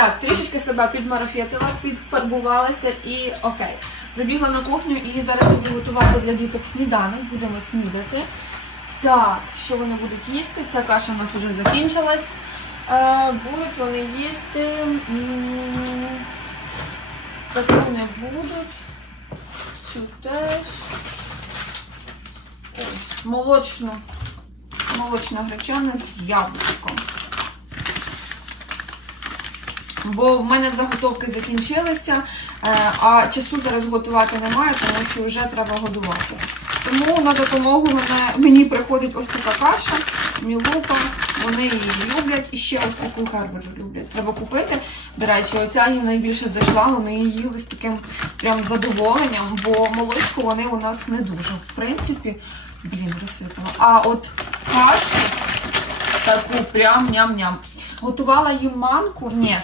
Так, трішечки себе підмарафетила, підфарбувалася і окей. Прибігла на кухню і зараз буду готувати для діток сніданок, будемо снідати. Так, що вони будуть їсти? Ця каша у нас вже закінчилась. Е, будуть вони їсти. Таку не будуть. Цю теж. Ось, молочну. Молочна гречана з яблучком. Бо в мене заготовки закінчилися, е, а часу зараз готувати немає, тому що вже треба годувати. Тому на допомогу мене, мені приходить ось така каша, мілупа, вони її люблять і ще ось таку герберджу люблять. Треба купити. До речі, оця їм найбільше зайшла, вони її їли з таким прям задоволенням, бо молочку вони у нас не дуже. В принципі, блін, розсипала. А от кашу таку прям ням-ням. Готувала їм манку? Ні.